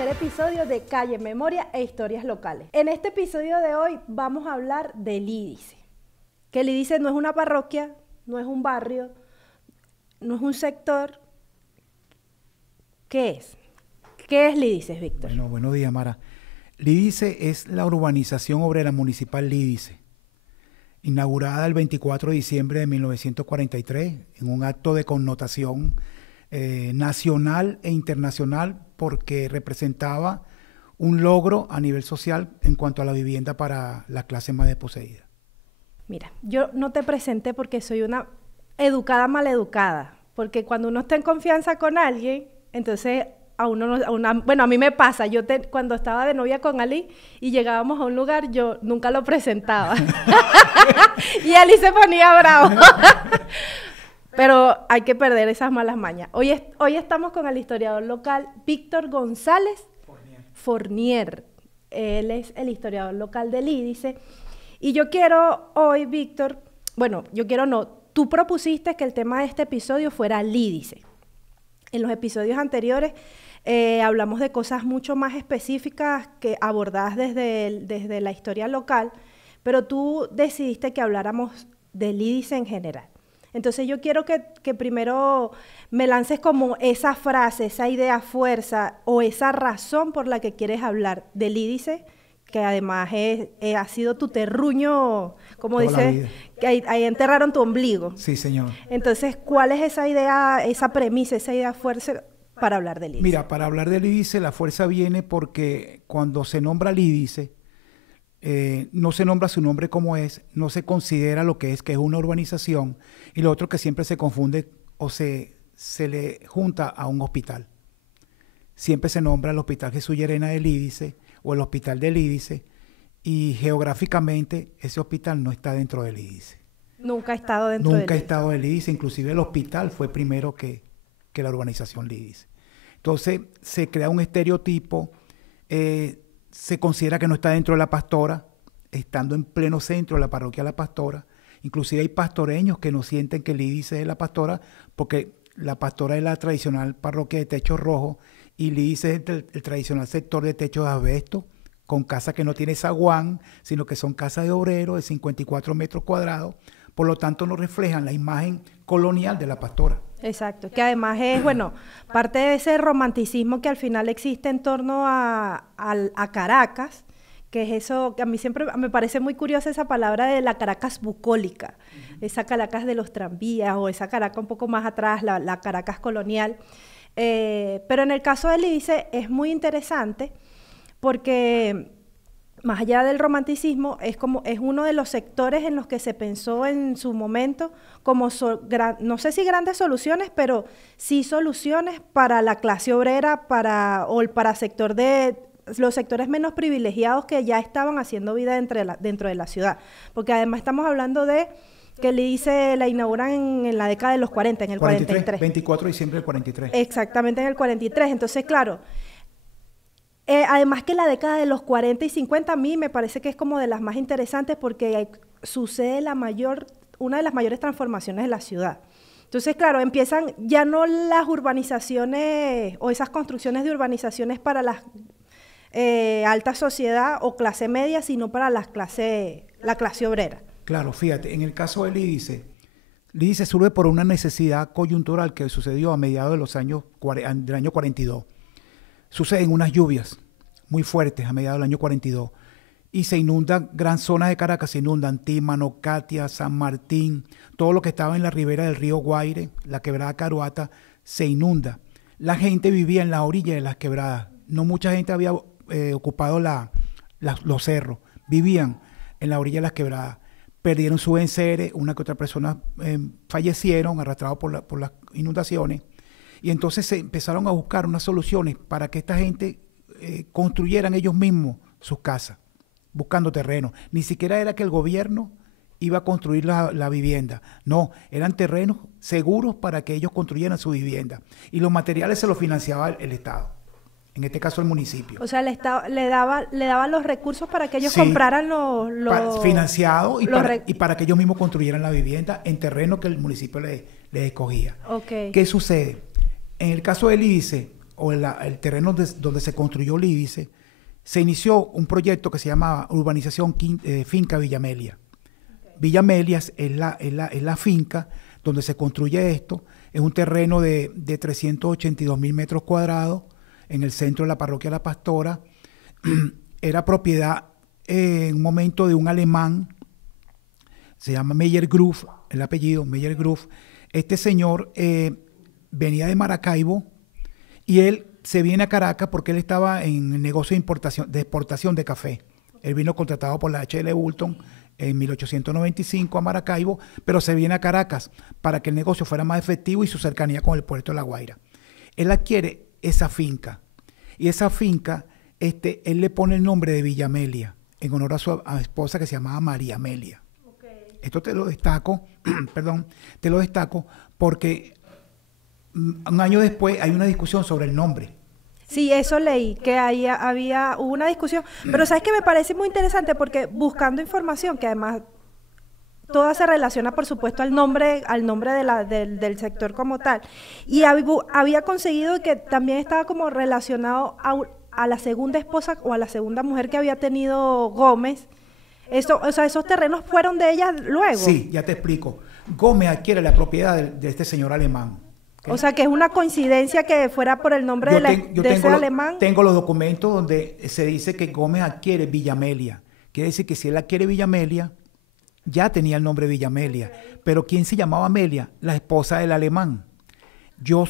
tercer episodio de Calle, Memoria e Historias Locales. En este episodio de hoy vamos a hablar del Lídice. Que el Lídice no es una parroquia, no es un barrio, no es un sector. ¿Qué es? ¿Qué es Lídice, Víctor? Bueno, buenos días, Mara. Lídice es la urbanización obrera municipal Lídice, inaugurada el 24 de diciembre de 1943 en un acto de connotación nacional e internacional porque representaba un logro a nivel social en cuanto a la vivienda para la clase más desposeída. Mira, yo no te presenté porque soy una educada maleducada, porque cuando uno está en confianza con alguien, entonces a uno no, bueno, a mí me pasa, cuando estaba de novia con Ali y llegábamos a un lugar, yo nunca lo presentaba. Y Ali se ponía bravo. Pero hay que perder esas malas mañas. Hoy estamos con el historiador local Víctor González Fournier. Él es el historiador local del Lídice. Y yo quiero hoy, Víctor, tú propusiste que el tema de este episodio fuera Lídice. En los episodios anteriores hablamos de cosas mucho más específicas que abordadas desde la historia local, pero tú decidiste que habláramos del Lídice en general. Entonces yo quiero que primero me lances como esa frase, esa idea fuerza o esa razón por la que quieres hablar del Lídice, que además ha sido tu terruño, como dices, que ahí enterraron tu ombligo. Sí, señor. Entonces, ¿cuál es esa idea, esa premisa, esa idea fuerza para hablar del Lídice? Mira, para hablar del Lídice la fuerza viene porque cuando se nombra Lídice, no se nombra su nombre como es, no se considera lo que es una urbanización, y lo otro que siempre se confunde o se le junta a un hospital. Siempre se nombra el Hospital Jesús Llerena de Lídice o el Hospital de Lídice, y geográficamente ese hospital no está dentro del Lídice. Nunca ha estado dentro del Lídice. Nunca ha estado del Lídice, inclusive el hospital fue primero que la urbanización Lídice. Entonces se crea un estereotipo, se considera que no está dentro de la Pastora, estando en pleno centro de la parroquia La Pastora. Inclusive hay pastoreños que no sienten que Lídice es la Pastora, porque la Pastora es la tradicional parroquia de techo rojo y Lídice es el tradicional sector de techo de asbesto, con casas que no tiene zaguán, sino que son casas de obreros de 54 metros cuadrados. Por lo tanto, no reflejan la imagen colonial de la Pastora. Exacto, que además es, parte de ese romanticismo que al final existe en torno a Caracas, que es eso, que a mí siempre me parece muy curiosa esa palabra de la Caracas bucólica, esa Caracas de los tranvías o esa Caracas un poco más atrás, la Caracas colonial. Pero en el caso del Lídice es muy interesante porque más allá del romanticismo, es uno de los sectores en los que se pensó en su momento como, no sé si grandes soluciones, pero sí soluciones para la clase obrera, para los sectores menos privilegiados que ya estaban haciendo vida dentro de la ciudad. Porque además estamos hablando de que el Lídice la inauguran en la década de los 40, en el 43. 24 de diciembre del 43. Exactamente, en el 43. Entonces, claro, además que la década de los 40 y 50 a mí me parece que es como de las más interesantes porque sucede una de las mayores transformaciones de la ciudad. Entonces, claro, empiezan ya no las urbanizaciones o esas construcciones de urbanizaciones para la alta sociedad o clase media, sino para la clase obrera. Claro, fíjate, en el caso de Lídice surge por una necesidad coyuntural que sucedió a mediados de del año 42. Suceden unas lluvias muy fuertes a mediados del año 42 y se inundan gran zonas de Caracas, se inundan Tímano, Catia, San Martín, todo lo que estaba en la ribera del río Guaire, la quebrada Caruata, se inunda. La gente vivía en la orilla de las quebradas, no mucha gente había ocupado los cerros, vivían en la orilla de las quebradas, perdieron su enseres, una que otra persona fallecieron arrastrados por las inundaciones. Y entonces se empezaron a buscar unas soluciones para que esta gente construyeran ellos mismos sus casas, buscando terreno. Ni siquiera era que el gobierno iba a construir la vivienda. No, eran terrenos seguros para que ellos construyeran su vivienda. Y los materiales se los financiaba el Estado. En este caso el municipio. O sea, el Estado le daba los recursos para que ellos compraran los financiados y para que ellos mismos construyeran la vivienda en terreno que el municipio les escogía. Okay. ¿Qué sucede? En el caso del Lídice, o el terreno donde se construyó Lídice, se inició un proyecto que se llamaba Urbanización Finca Villamelia. Okay. Villamelia es la finca donde se construye esto. Es un terreno de 382,000 metros cuadrados en el centro de la parroquia La Pastora. Era propiedad en un momento de un alemán, se llama Meyer-Grove, el apellido Meyer-Grove. Este señor venía de Maracaibo y él se viene a Caracas porque él estaba en el negocio de exportación de café. Él vino contratado por la H.L. Hulton en 1895 a Maracaibo, pero se viene a Caracas para que el negocio fuera más efectivo y su cercanía con el puerto de La Guaira. Él adquiere esa finca y esa finca, él le pone el nombre de Villamelia en honor a su esposa que se llamaba María Amelia. Okay. Esto te lo destaco, perdón, te lo destaco porque un año después hay una discusión sobre el nombre. Sí, eso leí, que hubo una discusión, pero sabes que me parece muy interesante porque buscando información, que además toda se relaciona por supuesto al nombre del sector como tal, y había conseguido que también estaba como relacionado a la segunda esposa o a la segunda mujer que había tenido Gómez. O sea, esos terrenos fueron de ella luego. Sí, ya te explico. Gómez adquiere la propiedad de este señor alemán. ¿Okay? O sea, que es una coincidencia que fuera por el nombre de ese alemán. Tengo los documentos donde se dice que Gómez adquiere Villamelia. Quiere decir que si él adquiere Villamelia, ya tenía el nombre Villamelia. Okay. Pero ¿quién se llamaba Amelia? La esposa del alemán. Yo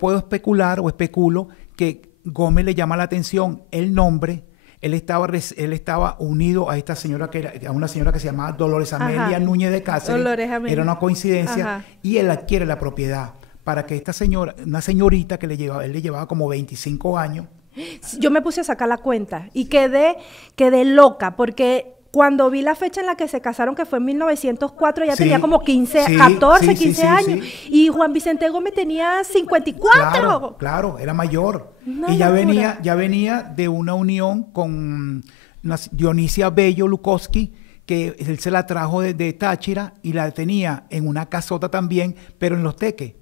puedo especular o especulo que Gómez le llama la atención el nombre. Él estaba unido a esta señora a una señora que se llamaba Dolores Amelia Ajá. Núñez de Cáceres. Dolores Amelia. Era una coincidencia. Ajá. Y él adquiere la propiedad para que esta señora, una señorita que él le llevaba como 25 años. Yo me puse a sacar la cuenta y quedé loca porque cuando vi la fecha en la que se casaron, que fue en 1904, ella tenía como 14, 15 años. Sí. Y Juan Vicente Gómez tenía 54. Claro, era mayor. Y ya venía de una unión con Dionisia Bello Lukowski, que él se la trajo de Táchira y la tenía en una casota también, pero en Los Teques.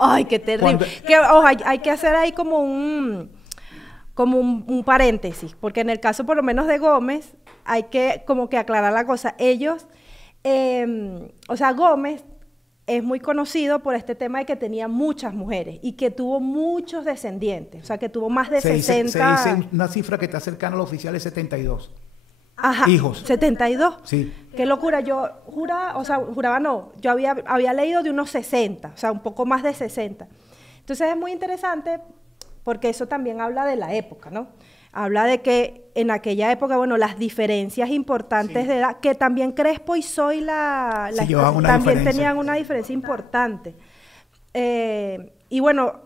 Ay, qué terrible. Hay que hacer ahí como un paréntesis, porque en el caso por lo menos de Gómez, hay que como que aclarar la cosa. Ellos, o sea, Gómez es muy conocido por este tema de que tenía muchas mujeres y que tuvo muchos descendientes, o sea, que tuvo más de 60... Se dice una cifra que está cercana a lo oficial, es 72. Ajá, hijos. 72. Sí. Qué locura, yo había leído de unos 60, o sea, un poco más de 60. Entonces es muy interesante porque eso también habla de la época, ¿no? Habla de que en aquella época, bueno, las diferencias importantes de edad, que también Crespo y Zoe también tenían una diferencia importante. Y bueno,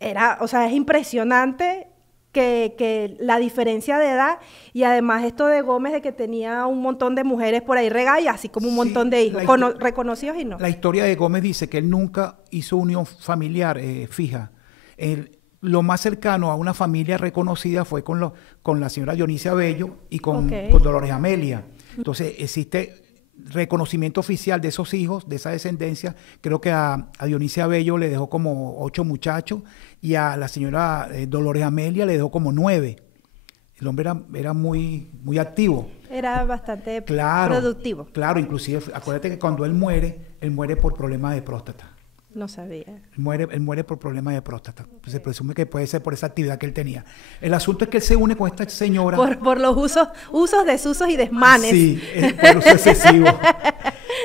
es impresionante que la diferencia de edad y además esto de Gómez de que tenía un montón de mujeres por ahí regadas, así como un montón de hijos, reconocidos y no. La historia de Gómez dice que él nunca hizo unión familiar fija. Lo más cercano a una familia reconocida fue con la señora Dionisia Bello y con Dolores Amelia. Entonces existe reconocimiento oficial de esos hijos, de esa descendencia. Creo que a Dionisia Bello le dejó como 8 muchachos y a la señora Dolores Amelia le dejó como 9. El hombre era muy, muy activo. Era bastante productivo. Claro, inclusive, acuérdate que cuando él muere por problemas de próstata. No sabía. Él muere por problemas de próstata. Okay. Se presume que puede ser por esa actividad que él tenía. El asunto es que él se une con esta señora. Por los usos, desusos y desmanes. Sí, por uso excesivo.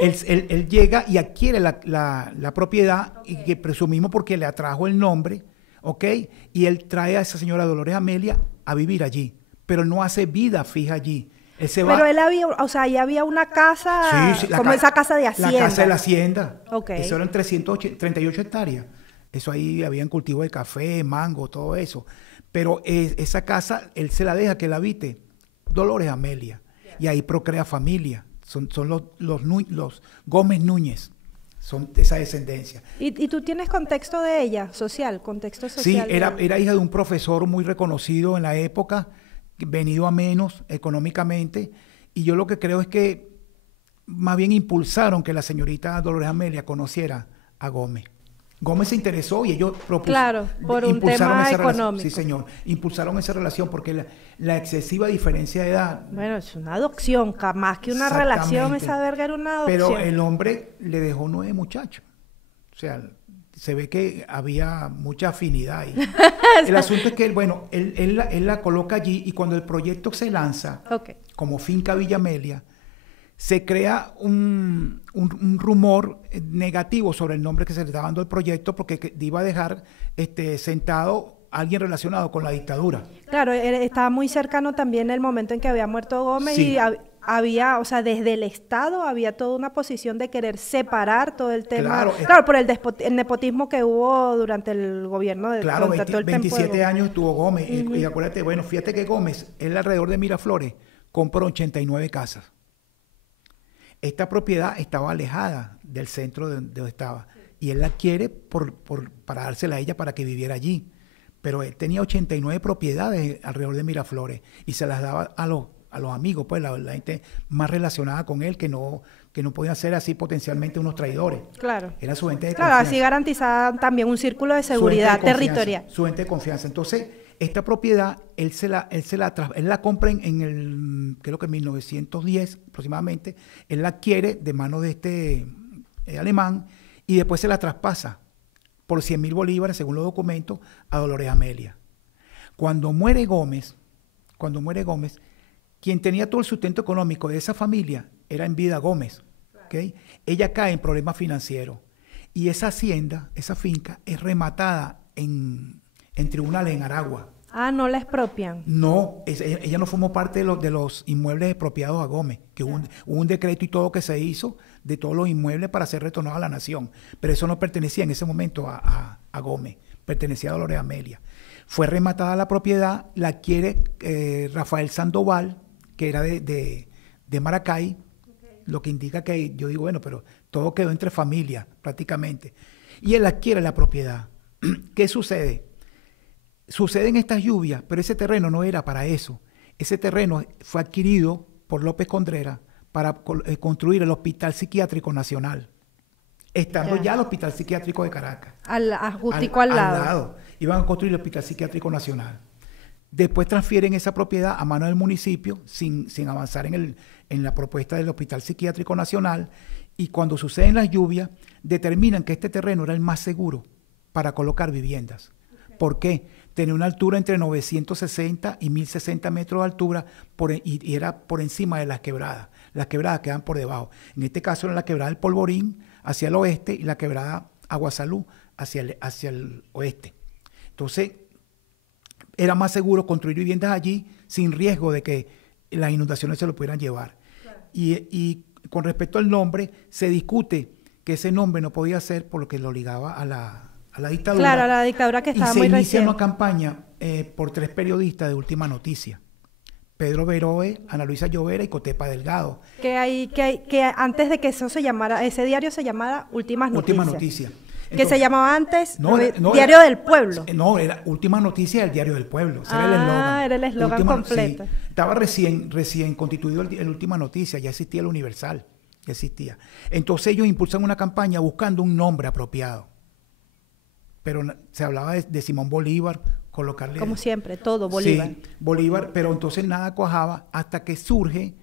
Él llega y adquiere la propiedad, y que presumimos porque le atrajo el nombre, ¿ok? Y él trae a esa señora Dolores Amelia a vivir allí, pero no hace vida fija allí. Pero él ahí había una casa, esa casa de hacienda. La casa de la hacienda. Okay. Eso eran 338 hectáreas. Eso ahí habían cultivo de café, mango, todo eso. Pero esa casa, él se la deja que la habite Dolores Amelia. Y ahí procrea familia. Son los Gómez Núñez. Son de esa descendencia. ¿Y tú tienes contexto de ella, contexto social? Sí, era hija de un profesor muy reconocido en la época, venido a menos económicamente, y yo lo que creo es que más bien impulsaron que la señorita Dolores Amelia conociera a Gómez. Gómez se interesó y ellos Claro, por un tema económico. Sí, señor. Impulsaron esa relación porque la excesiva diferencia de edad. Bueno, es una adopción, más que una relación, esa verga era una adopción. Pero el hombre le dejó 9 muchachos. O sea, se ve que había mucha afinidad ahí. El asunto es que él la coloca allí y cuando el proyecto se lanza, como Finca Villa Amelia, se crea un rumor negativo sobre el nombre que se le estaba dando al proyecto porque iba a dejar sentado a alguien relacionado con la dictadura. Claro, estaba muy cercano también el momento en que había muerto Gómez sí. Y había, o sea, desde el Estado había toda una posición de querer separar todo el tema. Claro, por el nepotismo que hubo durante el gobierno de Claro, 27 años estuvo Gómez. Y acuérdate, fíjate que Gómez, él alrededor de Miraflores, compró 89 casas. Esta propiedad estaba alejada del centro de donde estaba. Y él la quiere para dársela a ella para que viviera allí. Pero él tenía 89 propiedades alrededor de Miraflores y se las daba a los amigos, pues la gente más relacionada con él, que no podían ser así potencialmente unos traidores. Claro. Era su gente de confianza. Claro, así garantizaba también un círculo de seguridad territorial. Su gente de confianza. Entonces, esta propiedad, él la compra creo que en 1910 aproximadamente, él la adquiere de mano de este alemán y después se la traspasa por 100,000 bolívares, según los documentos, a Dolores Amelia. Cuando muere Gómez, quien tenía todo el sustento económico de esa familia era en vida Gómez. ¿Okay? Ella cae en problemas financieros y esa hacienda, esa finca, es rematada en tribunales en Aragua. Ah, ¿no la expropian? No, ella no formó parte de los inmuebles expropiados a Gómez, que hubo un decreto y todo que se hizo de todos los inmuebles para ser retornados a la nación, pero eso no pertenecía en ese momento a Gómez, pertenecía a Dolores Amelia. Fue rematada la propiedad, la adquiere Rafael Sandoval, que era de Maracay, lo que indica que yo digo, pero todo quedó entre familias prácticamente. Y él adquiere la propiedad. ¿Qué sucede? Suceden estas lluvias, pero ese terreno no era para eso. Ese terreno fue adquirido por López Contreras para construir el Hospital Psiquiátrico Nacional. Estando ya el Hospital Psiquiátrico de Caracas. Justico al lado. Iban a construir el Hospital Psiquiátrico Nacional. Después transfieren esa propiedad a mano del municipio sin avanzar en la propuesta del Hospital Psiquiátrico Nacional y cuando suceden las lluvias determinan que este terreno era el más seguro para colocar viviendas. ¿Por qué? Tenía una altura entre 960 y 1060 metros de altura y era por encima de las quebradas. Las quebradas quedan por debajo. En este caso era la quebrada del Polvorín hacia el oeste y la quebrada Aguasalú hacia el oeste. Entonces, era más seguro construir viviendas allí sin riesgo de que las inundaciones se lo pudieran llevar. Claro. Y con respecto al nombre, se discute que ese nombre no podía ser por lo que lo ligaba a la dictadura. Claro, a la dictadura que estaba muy reciente. Y se inicia una campaña por 3 periodistas de Última Noticia. Pedro Veroe, Ana Luisa Llovera y Cotepa Delgado. Que antes de que eso se llamara, ese diario se llamara Últimas Noticias. Última Noticia. Entonces, que se llamaba antes Diario del Pueblo. No, era Última Noticia del Diario del Pueblo. Ese era el eslogan. Era el eslogan completo. Sí, estaba recién constituido el Última Noticia, ya existía el Universal, ya existía. Entonces ellos impulsan una campaña buscando un nombre apropiado. Pero se hablaba de Simón Bolívar, colocarle... Como siempre, todo Bolívar. Sí, Bolívar, pero entonces nada cuajaba hasta que surge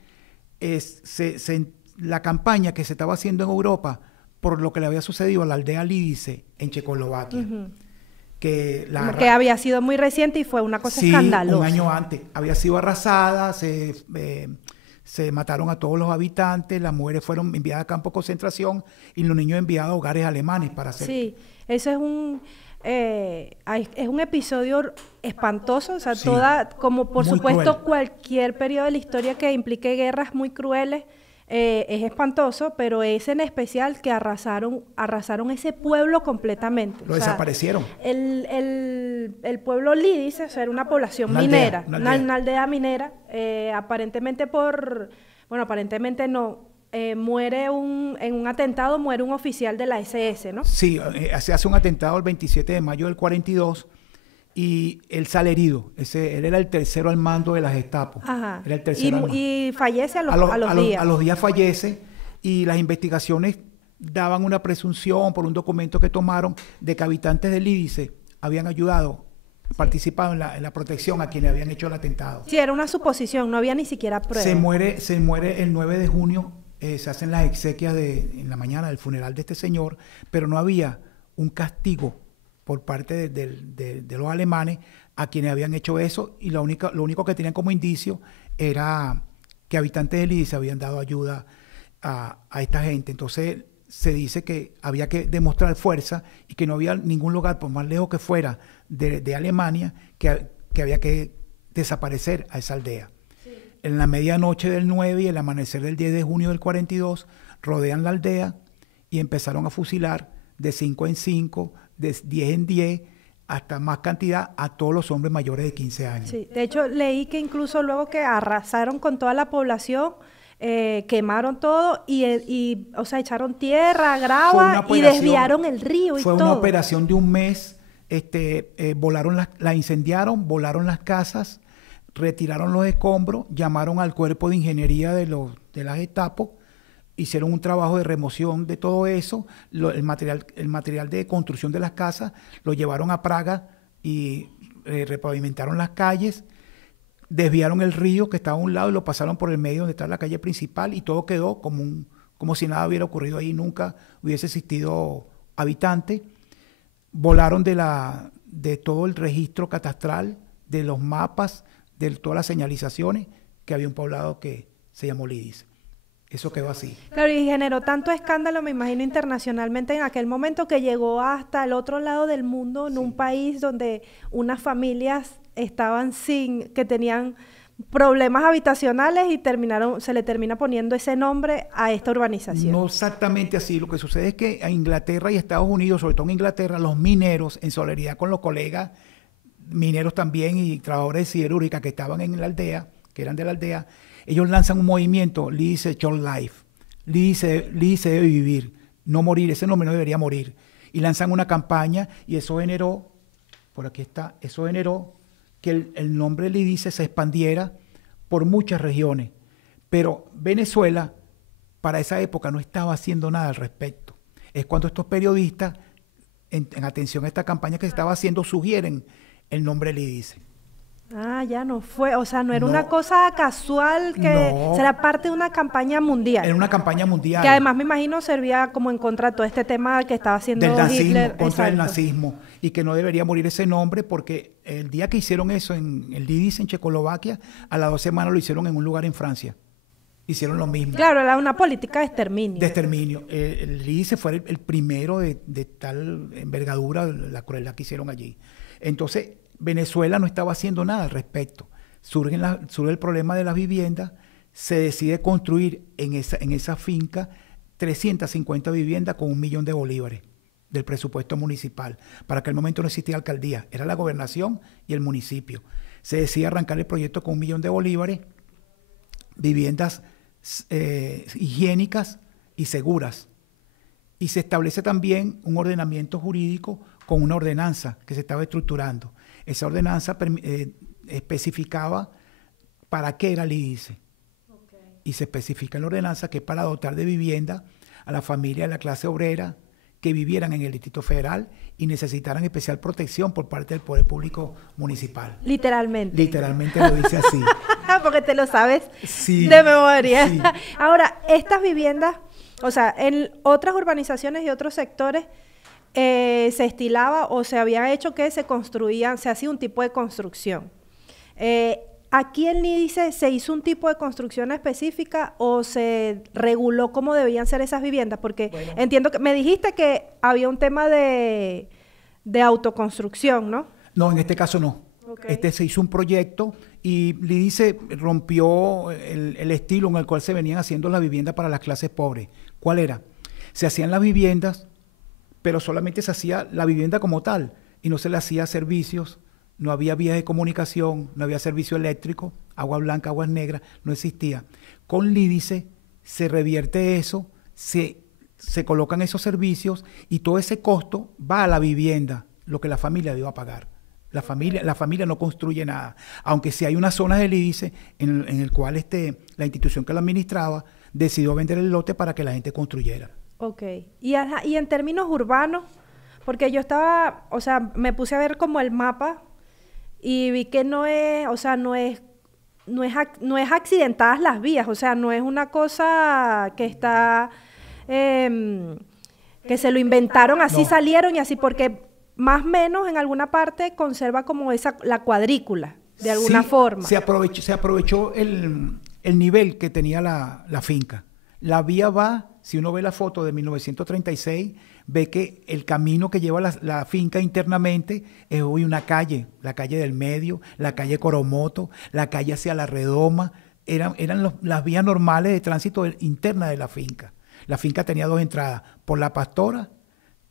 la campaña que se estaba haciendo en Europa por lo que le había sucedido a la aldea Lídice en Checoslovaquia. Que había sido muy reciente y fue una cosa escandalosa. Un año antes. Había sido arrasada, se mataron a todos los habitantes, las mujeres fueron enviadas a campos de concentración y los niños enviados a hogares alemanes para hacer... Sí, eso es un episodio espantoso, o sea, como por supuesto cruel. Cualquier periodo de la historia que implique guerras muy crueles, es espantoso, pero es en especial que arrasaron ese pueblo completamente. Lo desaparecieron. El pueblo Lídice, o sea, era una población minera, una aldea minera, aparentemente no, muere en un atentado, muere un oficial de la SS, ¿no? Sí, se hace un atentado el 27 de mayo del 42 y él sale herido. Él era el tercero al mando de la Gestapo. Ajá. Era el tercero y fallece a los días. A los días fallece y las investigaciones daban una presunción por un documento que tomaron de que habitantes del Lídice habían ayudado, participado en la protección a quienes habían hecho el atentado. Sí, era una suposición, no había ni siquiera pruebas. Se muere el 9 de junio, se hacen las exequias en la mañana del funeral de este señor, pero no había un castigo por parte de los alemanes a quienes habían hecho eso, y lo único que tenían como indicio era que habitantes del Lídice habían dado ayuda a esta gente. Entonces se dice que había que demostrar fuerza y que no había ningún lugar, por más lejos que fuera de Alemania, que había que desaparecer a esa aldea. Sí. En la medianoche del 9 y el amanecer del 10 de junio del 42, rodean la aldea y empezaron a fusilar de 5 en 5, de 10 en 10, hasta más cantidad, a todos los hombres mayores de 15 años. Sí, de hecho leí que incluso luego que arrasaron con toda la población, quemaron todo y o sea, echaron tierra, grava y desviaron el río y todo. Fue una operación de un mes. La incendiaron, volaron las casas, retiraron los escombros, llamaron al cuerpo de ingeniería de la Gestapo, hicieron un trabajo de remoción de todo eso, el material de construcción de las casas, lo llevaron a Praga y repavimentaron las calles, desviaron el río que estaba a un lado y lo pasaron por el medio donde está la calle principal, y todo quedó como si nada hubiera ocurrido ahí, nunca hubiese existido habitante. Volaron de todo el registro catastral, de los mapas, de todas las señalizaciones, que había un poblado que se llamó Lídice. Eso quedó así. Claro, y generó tanto escándalo, me imagino, internacionalmente en aquel momento, que llegó hasta el otro lado del mundo, en un país donde unas familias estaban que tenían problemas habitacionales y se le termina poniendo ese nombre a esta urbanización. No exactamente así. Lo que sucede es que a Inglaterra y Estados Unidos, sobre todo en Inglaterra, los mineros, en solidaridad con los colegas mineros también y trabajadores de siderúrgica que estaban en la aldea, que eran de la aldea, ellos lanzan un movimiento, Lídice Short Life. Lídice debe vivir, no morir, ese nombre no debería morir. Y lanzan una campaña y eso generó, por aquí está, eso generó que el nombre Lídice se expandiera por muchas regiones. Pero Venezuela, para esa época, no estaba haciendo nada al respecto. Es cuando estos periodistas, en atención a esta campaña que se estaba haciendo, sugieren el nombre Lídice. Ah, ya no fue, o sea, no era una cosa casual, que será parte de una campaña mundial. Era una campaña mundial. Que además me imagino servía como en contra de todo este tema que estaba haciendo del nazismo, Hitler. Contra el nazismo, y que no debería morir ese nombre, porque el día que hicieron eso en el Lídice, en Checoslovaquia, a las 2 semanas lo hicieron en un lugar en Francia. Hicieron lo mismo. Claro, era una política de exterminio. De exterminio. El Lídice fue el primero de tal envergadura, la crueldad que hicieron allí. Entonces, Venezuela no estaba haciendo nada al respecto. Surge el problema de las viviendas, se decide construir en esa finca 350 viviendas con $1 millón de bolívares del presupuesto municipal. Para aquel momento no existía alcaldía, era la gobernación y el municipio. Se decide arrancar el proyecto con $1 millón de bolívares, viviendas higiénicas y seguras. Y se establece también un ordenamiento jurídico con una ordenanza que se estaba estructurando. Esa ordenanza especificaba para qué era Lídice. Okay. Y se especifica en la ordenanza que es para dotar de vivienda a las familias de la clase obrera que vivieran en el Distrito Federal y necesitaran especial protección por parte del Poder Público Municipal. Literalmente. Literalmente lo dice así. Porque te lo sabes de memoria. Sí. Ahora, estas viviendas, o sea, en otras urbanizaciones y otros sectores, se estilaba o se había hecho que se hacía un tipo de construcción. Aquí en Lídice, ¿se hizo un tipo de construcción específica o se reguló cómo debían ser esas viviendas? Porque entiendo que me dijiste que había un tema de autoconstrucción, ¿no? No, en este caso no. Okay. Se hizo un proyecto y Lídice rompió el estilo en el cual se venían haciendo las viviendas para las clases pobres. ¿Cuál era? Se hacían las viviendas, pero solamente se hacía la vivienda como tal y no se le hacía servicios, no había vías de comunicación, no había servicio eléctrico, agua blanca, aguas negras, no existía. Con Lídice se revierte eso, se colocan esos servicios y todo ese costo va a la vivienda, lo que la familia iba a pagar. La familia no construye nada, aunque sí hay unas zonas de Lídice en el cual la institución que la administraba decidió vender el lote para que la gente construyera. Ok. Ajá, y en términos urbanos, porque yo estaba, o sea, me puse a ver como el mapa y vi que no es, o sea, no es accidentadas las vías, o sea, no es una cosa que está, em, que se lo inventaron, así No, salieron y así, porque más o menos en alguna parte conserva como la cuadrícula, de alguna sí, forma. se aprovechó el nivel que tenía la finca. La vía va, si uno ve la foto de 1936, ve que el camino que lleva la finca internamente es hoy una calle, la calle del medio, la calle Coromoto, la calle hacia la Redoma, eran las vías normales de tránsito interna de la finca. La finca tenía dos entradas, por la Pastora,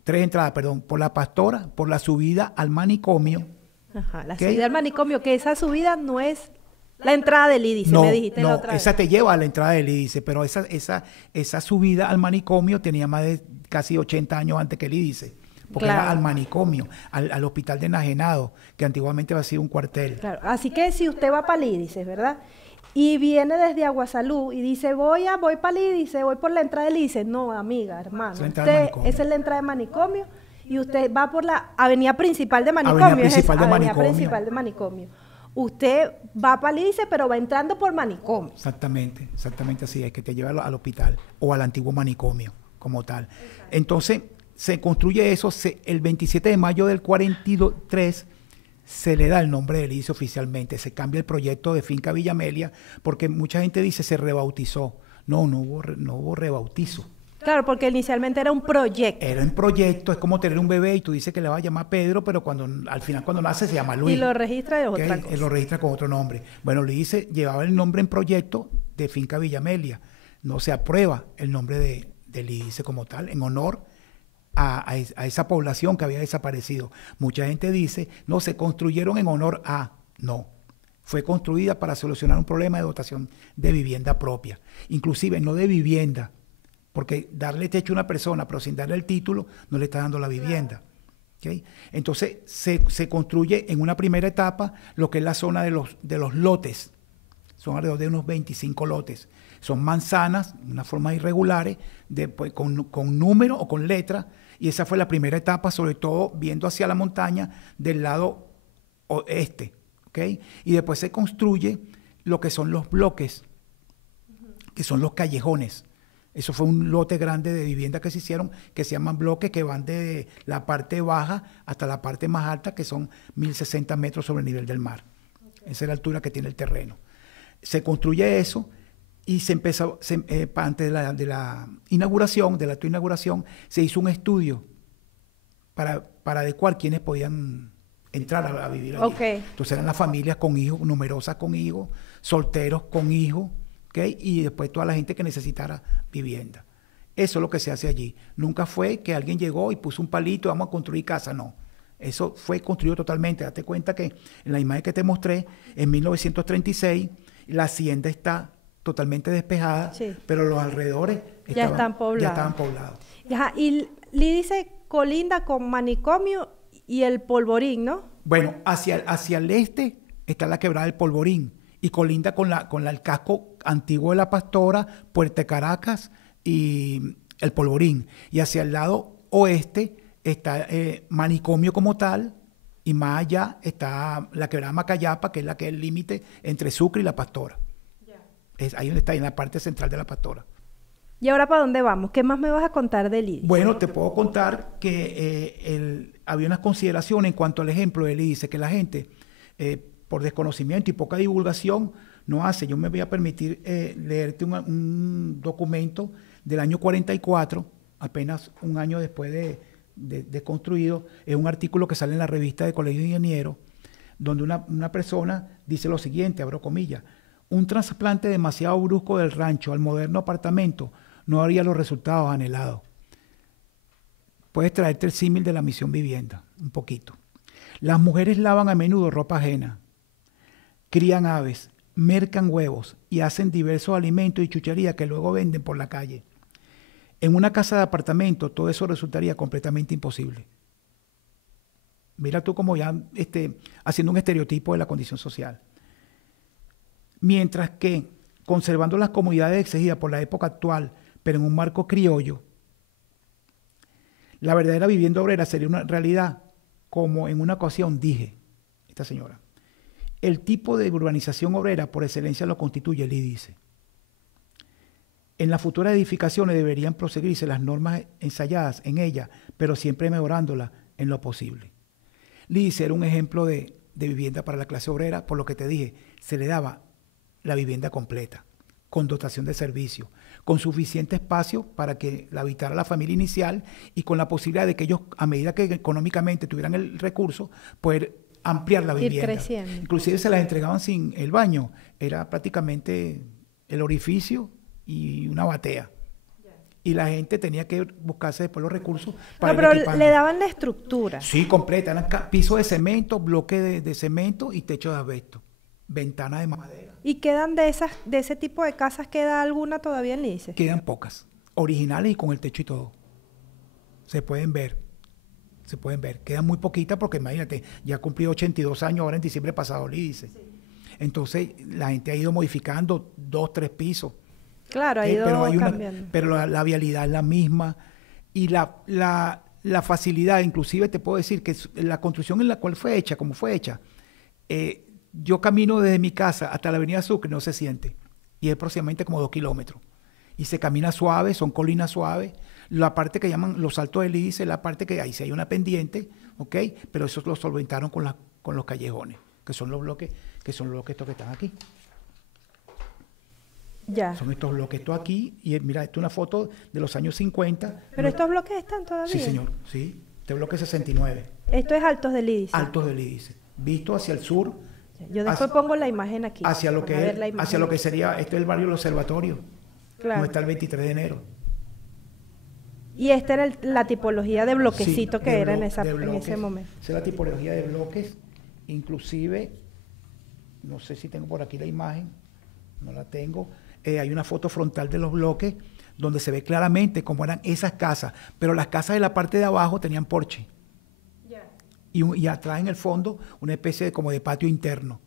tres entradas, perdón, por la Pastora, por la subida al manicomio. Ajá, la ¿Ok? subida al manicomio, que esa subida no es la entrada del IDICE, No, me dijiste la no, otra esa vez. te lleva a la entrada del IDICE, pero esa subida al manicomio tenía más de casi 80 años antes que el IDICE, porque era al Claro, manicomio, al hospital de enajenado, que antiguamente había sido un cuartel. claro. Así que si usted va para el IDICE, ¿verdad? Y viene desde Aguasalú y dice, voy para el IDICE, voy por la entrada del IDICE. No, amiga, hermano. Esa es la entrada del manicomio. Esa es la entrada de manicomio y usted va por la avenida principal de manicomio. Avenida principal de Avenida manicomio. principal de manicomio. Usted va para el IDICE, pero va entrando por manicomio. Exactamente así, es que te lleva al hospital o al antiguo manicomio como tal. Entonces, se construye eso, el 27 de mayo del 43 se le da el nombre del IDICE oficialmente, se cambia el proyecto de Finca Villa Amelia, porque mucha gente dice se rebautizó. No hubo rebautizo. Claro, porque inicialmente era un proyecto. Era un proyecto, es como tener un bebé y tú dices que le vas a llamar Pedro, pero al final cuando nace se llama Luis. Y lo registra de ¿Ok? otra cosa. Él lo registra con otro nombre. Bueno, le dice, llevaba el nombre en proyecto de Finca Villa Amelia. No se aprueba el nombre del IDICE como tal, en honor a esa población que había desaparecido. Mucha gente dice, no, se construyeron en honor a. No, fue construida para solucionar un problema de dotación de vivienda propia. Inclusive no de vivienda, porque darle techo a una persona, pero sin darle el título, no le está dando la vivienda. ¿Okay? Entonces, se construye en una primera etapa lo que es la zona de los lotes. Son alrededor de unos 25 lotes. Son manzanas, de una forma irregulares, con número o con letra. Y esa fue la primera etapa, sobre todo viendo hacia la montaña del lado oeste. ¿Okay? Y después se construye lo que son los bloques, que son los callejones. Eso fue un lote grande de viviendas que se hicieron, que se llaman bloques, que van de la parte baja hasta la parte más alta, que son 1060 metros sobre el nivel del mar. Okay. Esa es la altura que tiene el terreno. Se construye eso y se empezó, antes de la inauguración, de la acto de inauguración, se hizo un estudio para adecuar quiénes podían entrar a vivir allí. Okay. Entonces eran las familias con hijos, numerosas con hijos, solteros con hijos, ¿okay? Y después toda la gente que necesitara vivienda. Eso es lo que se hace allí. Nunca fue que alguien llegó y puso un palito y vamos a construir casa, no. Eso fue construido totalmente. Date cuenta que en la imagen que te mostré, en 1936, la hacienda está totalmente despejada, sí, pero los alrededores ya estaban poblados. Ajá, y le dice colinda con Manicomio y el Polvorín, ¿no? Bueno, hacia el este está la quebrada del Polvorín y colinda con el casco antiguo de la Pastora, Puerto Caracas y el Polvorín. Y hacia el lado oeste está Manicomio como tal, y más allá está la quebrada Macayapa, que es la que es el límite entre Sucre y la Pastora. Yeah. Es ahí donde está, en la parte central de la Pastora. ¿Y ahora para dónde vamos? ¿Qué más me vas a contar del IDICE? Bueno, te puedo contar que había unas consideraciones en cuanto al ejemplo del IDICE, que la gente, por desconocimiento y poca divulgación, no hace. Yo me voy a permitir leerte un documento del año 44, apenas un año después de construido. Es un artículo que sale en la revista de Colegio de Ingenieros, donde una persona dice lo siguiente, abro comillas: un trasplante demasiado brusco del rancho al moderno apartamento no haría los resultados anhelados. Puedes traerte el símil de la misión vivienda, un poquito. Las mujeres lavan a menudo ropa ajena, crían aves, mercan huevos y hacen diversos alimentos y chucherías que luego venden por la calle. En una casa de apartamento todo eso resultaría completamente imposible. Mira tú como ya haciendo un estereotipo de la condición social. Mientras que, conservando las comodidades exigidas por la época actual, pero en un marco criollo, La verdadera vivienda obrera sería una realidad, como en una ocasión dije, esta señora. El tipo de urbanización obrera por excelencia lo constituye, Lee dice. En las futuras edificaciones deberían proseguirse las normas ensayadas en ella, pero siempre mejorándolas en lo posible. Lee dice, era un ejemplo de vivienda para la clase obrera, por lo que te dije, se le daba la vivienda completa, con dotación de servicio, con suficiente espacio para que la habitara la familia inicial y con la posibilidad de que ellos, a medida que económicamente tuvieran el recurso, poder ampliar la vivienda. Ir creciendo. Inclusive se las entregaban sin el baño, era prácticamente el orificio y una batea. Y la gente tenía que buscarse después los recursos para pero ir equipando. le daban la estructura. Sí, completa, eran piso de cemento, bloque de cemento y techo de asbesto, ventanas de madera. ¿Y quedan de ese tipo de casas, queda alguna todavía en Lice? Quedan pocas, originales y con el techo y todo. Se pueden ver, quedan muy poquitas porque imagínate, ya cumplí 82 años ahora en diciembre pasado, Lice. Sí. Entonces la gente ha ido modificando 2, 3 pisos. Claro, ha ido cambiando. Pero la vialidad es la misma y la facilidad, inclusive te puedo decir que la construcción en la cual fue hecha, como fue hecha, yo camino desde mi casa hasta la avenida Sucre, no se siente, y es aproximadamente como 2 kilómetros. Y se camina suave, son colinas suaves. La parte que llaman los Saltos del Lice, la parte que ahí sí hay una pendiente, ¿ok? Pero eso lo solventaron con los callejones, que son los bloques estos que están aquí. Ya. Son estos bloques, esto aquí, y mira, esto es una foto de los años 50. ¿Pero estos bloques están todavía? Sí, señor, sí. Este bloque 69. Esto es Altos del Lice. Altos del Lice. Visto hacia el sur. Yo después pongo la imagen aquí. Hacia lo que sería, este es el barrio del Observatorio. Claro. No está el 23 de enero. Y esta era la tipología de bloquecito que era en ese momento. Esa es la tipología de bloques. Inclusive, no sé si tengo por aquí la imagen, no la tengo. Hay una foto frontal de los bloques donde se ve claramente cómo eran esas casas, pero las casas de la parte de abajo tenían porche. Yeah. Y atrás en el fondo una especie como de patio interno,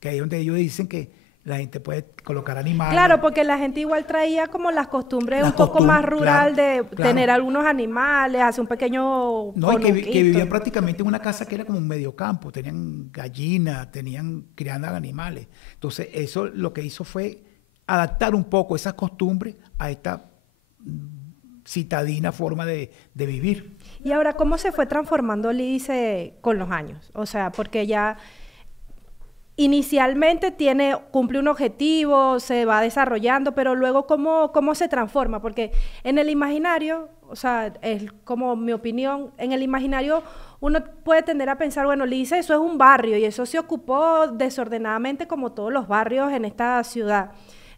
que ahí es donde ellos dicen que la gente puede colocar animales. Claro, porque la gente igual traía como las costumbres un poco más rural, claro, de tener algunos animales, hacer un pequeño no, y que vivían prácticamente en una casa que era como un medio campo, tenían gallinas, criando animales. Entonces eso lo que hizo fue adaptar un poco esas costumbres a esta citadina forma de vivir. Y ahora, ¿cómo se fue transformando Lice con los años? O sea, porque ya inicialmente cumple un objetivo, se va desarrollando, pero luego ¿cómo se transforma? Porque en el imaginario, o sea, es como mi opinión, en el imaginario uno puede tender a pensar, bueno, Lice, eso es un barrio y eso se ocupó desordenadamente como todos los barrios en esta ciudad.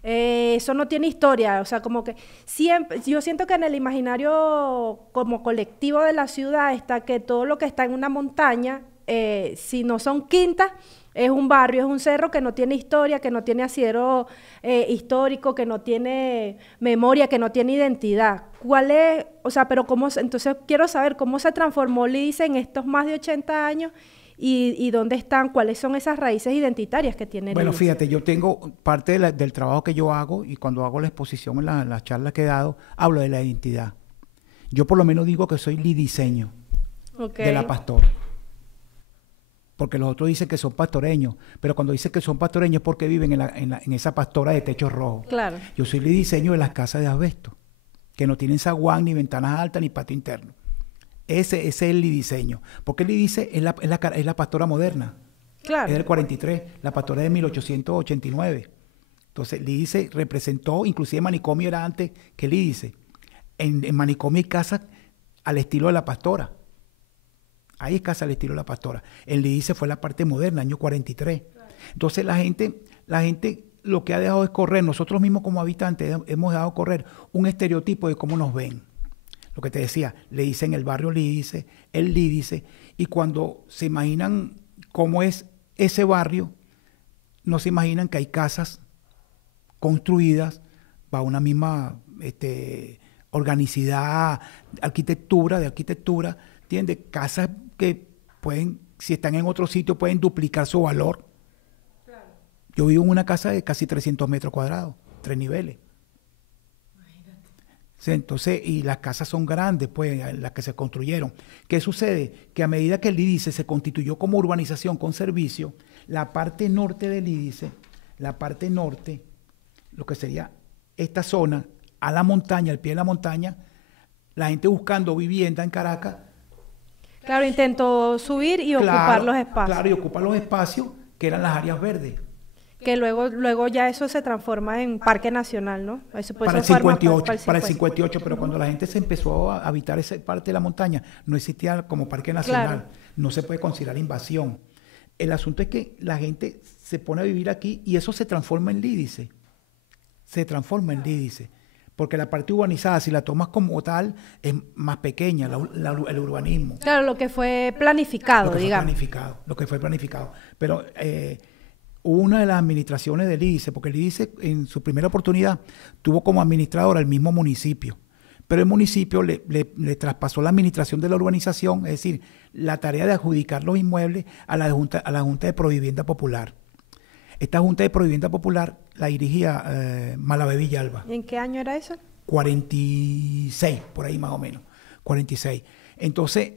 Eso no tiene historia, o sea, como que siempre, yo siento que en el imaginario como colectivo de la ciudad está que todo lo que está en una montaña, si no son quintas, es un barrio, es un cerro que no tiene historia, que no tiene asidero histórico, que no tiene memoria, que no tiene identidad. ¿Cuál es? O sea, pero entonces quiero saber cómo se transformó Lice en estos más de 80 años y dónde están, cuáles son esas raíces identitarias que tiene Lice. Bueno, fíjate, yo tengo parte del trabajo que yo hago y cuando hago la exposición en las charlas que he dado, hablo de la identidad. Yo por lo menos digo que soy lidiseño de la Pastora. Porque los otros dicen que son pastoreños, pero cuando dicen que son pastoreños es porque viven en esa pastora de techos rojos. Claro. Yo soy lidiseño de las casas de asbesto, que no tienen zaguán, ni ventanas altas, ni patio interno. Ese es el lidiseño. Porque el lidice es la pastora moderna. Claro. Es del 43, la pastora de 1889. Entonces, Lidice representó, inclusive Manicomio era antes que Lidice. En Manicomio hay casas al estilo de la pastora. Ahí es casa al estilo de la pastora. El Lidice fue la parte moderna, año 43. Claro. Entonces la gente lo que ha dejado es correr, nosotros mismos como habitantes hemos dejado correr un estereotipo de cómo nos ven. Lo que te decía, le dicen el barrio Lidice, el Lidice, y cuando se imaginan cómo es ese barrio, no se imaginan que hay casas construidas bajo una misma organicidad, de arquitectura, ¿entiendes? Casas que pueden, si están en otro sitio, pueden duplicar su valor. Claro. Yo vivo en una casa de casi 300 metros cuadrados, 3 niveles. Imagínate. Sí, entonces, y las casas son grandes, pues, las que se construyeron. ¿Qué sucede? Que a medida que el IDICE se constituyó como urbanización con servicio, la parte norte del IDICE, la parte norte, lo que sería esta zona, a la montaña, al pie de la montaña, la gente buscando vivienda en Caracas. Claro, intentó subir y ocupar los espacios. Claro, y ocupar los espacios que eran las áreas verdes. Que luego ya eso se transforma en parque nacional, ¿no? Eso, pues, Para el eso forma 58, para el 58, pero cuando la gente se empezó a habitar esa parte de la montaña, no existía como parque nacional, Claro. no se puede considerar invasión. El asunto es que la gente se pone a vivir aquí y eso se transforma en lídice, porque la parte urbanizada, si la tomas como tal, es más pequeña, el urbanismo. Claro, lo que fue planificado, digamos. Lo que fue planificado. Pero una de las administraciones del IDICE, porque el IDICE en su primera oportunidad tuvo como administrador al mismo municipio, pero el municipio le traspasó la administración de la urbanización, es decir, la tarea de adjudicar los inmuebles a la Junta de Provivienda Popular. Esta Junta de Provivienda Popular la dirigía Malavé Villalba. ¿En qué año era eso? 46, por ahí más o menos, 46. Entonces,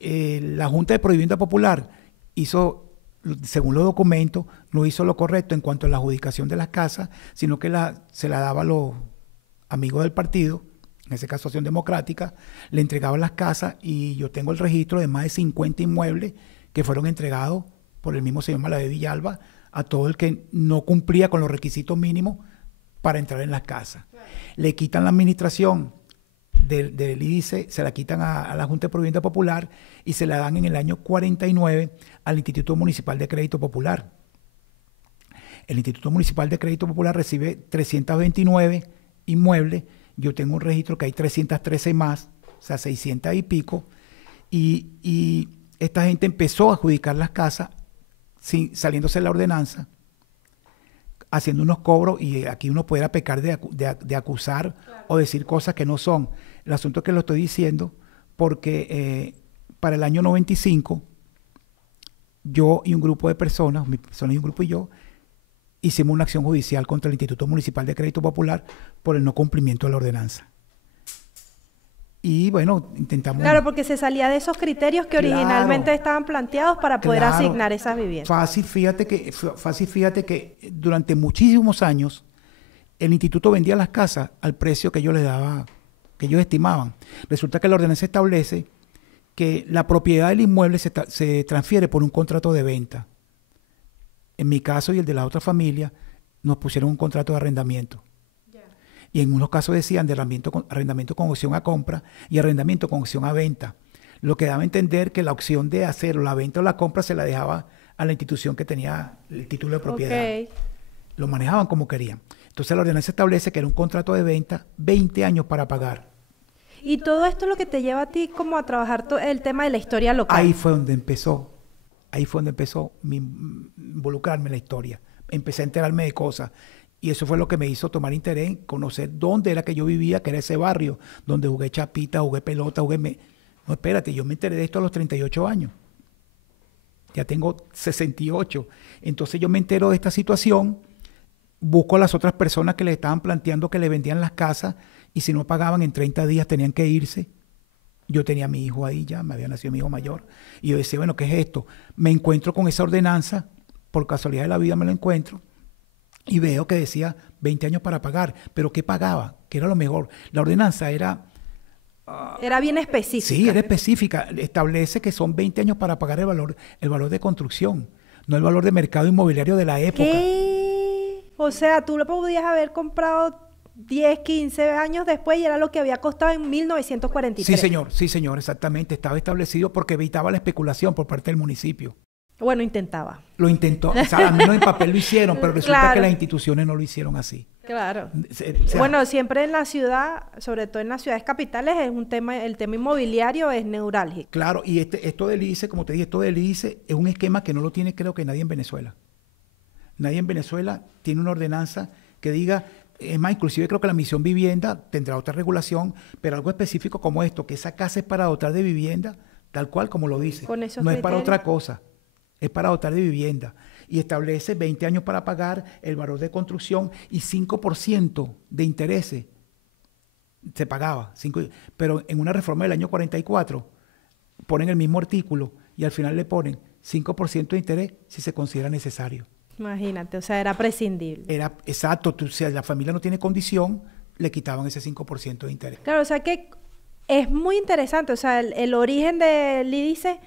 la Junta de Provivienda Popular hizo, según los documentos, no hizo lo correcto en cuanto a la adjudicación de las casas, sino que se la daba a los amigos del partido, en ese caso Acción Democrática, le entregaban las casas y yo tengo el registro de más de 50 inmuebles que fueron entregados por el mismo señor Malavé Villalba a todo el que no cumplía con los requisitos mínimos para entrar en las casas. Le quitan la administración del IDICE, se la quitan a la Junta de Provivienda Popular y se la dan en el año 49 al Instituto Municipal de Crédito Popular. El Instituto Municipal de Crédito Popular recibe 329 inmuebles, yo tengo un registro que hay 313 más, o sea, 600 y pico, y esta gente empezó a adjudicar las casas saliéndose la ordenanza, haciendo unos cobros, y aquí uno pudiera pecar de acusar o decir cosas que no son. El asunto es que lo estoy diciendo porque para el año 95, yo y un grupo de personas, mi persona y un grupo y yo, hicimos una acción judicial contra el Instituto Municipal de Crédito Popular por el no cumplimiento de la ordenanza. Y bueno, intentamos... Claro, porque se salía de esos criterios que originalmente estaban planteados para poder asignar esas viviendas. Fácil, fíjate que durante muchísimos años el instituto vendía las casas al precio que ellos les daba, que ellos estimaban. Resulta que la ordenanza establece que la propiedad del inmueble se transfiere por un contrato de venta. En mi caso y el de la otra familia, nos pusieron un contrato de arrendamiento. Y en unos casos decían de arrendamiento con opción a compra y arrendamiento con opción a venta. Lo que daba a entender que la opción de hacer la venta o la compra se la dejaba a la institución que tenía el título de propiedad. Okay. Lo manejaban como querían. Entonces la ordenanza establece que era un contrato de venta, 20 años para pagar. Y todo esto es lo que te lleva a ti como a trabajar el tema de la historia local. Ahí fue donde empezó involucrarme en la historia. Empecé a enterarme de cosas. Y eso fue lo que me hizo tomar interés, conocer dónde era que yo vivía, que era ese barrio, donde jugué chapita, jugué pelota, No, espérate, yo me enteré de esto a los 38 años. Ya tengo 68. Entonces yo me entero de esta situación, busco a las otras personas que le estaban planteando que le vendían las casas y si no pagaban en 30 días tenían que irse. Yo tenía a mi hijo ahí ya, me había nacido mi hijo mayor. Y yo decía, bueno, ¿qué es esto? Me encuentro con esa ordenanza, por casualidad de la vida me lo encuentro. Y veo que decía 20 años para pagar, pero ¿qué pagaba? Que era lo mejor. La ordenanza era... Era bien específica. Sí, era específica. Establece que son 20 años para pagar el valor de construcción, no el valor de mercado inmobiliario de la época. ¿Qué? O sea, tú lo podías haber comprado 10, 15 años después y era lo que había costado en 1943. Sí, señor, exactamente. Estaba establecido porque evitaba la especulación por parte del municipio. Bueno, intentaba. Lo intentó, o sea, al menos en papel lo hicieron, pero resulta Claro. que las instituciones no lo hicieron así. Claro. O sea, Bueno, siempre en la ciudad, sobre todo en las ciudades capitales, el tema inmobiliario es neurálgico. claro, y esto del ICE, como te dije, esto del ICE es un esquema que no lo tiene, creo que nadie en Venezuela. Nadie en Venezuela tiene una ordenanza que diga, es más, inclusive creo que la Misión Vivienda tendrá otra regulación, pero algo específico como esto, que esa casa es para dotar de vivienda, tal cual como lo dice. Con esos no es para criterios. otra cosa. Es para dotar de vivienda y establece 20 años para pagar, el valor de construcción y 5% de intereses se pagaba. Pero en una reforma del año 44 ponen el mismo artículo y al final le ponen 5% de interés si se considera necesario. Imagínate, o sea, era prescindible. Era exacto, si la familia no tiene condición, le quitaban ese 5% de interés. Claro, o sea que es muy interesante, o sea, el origen del IDICE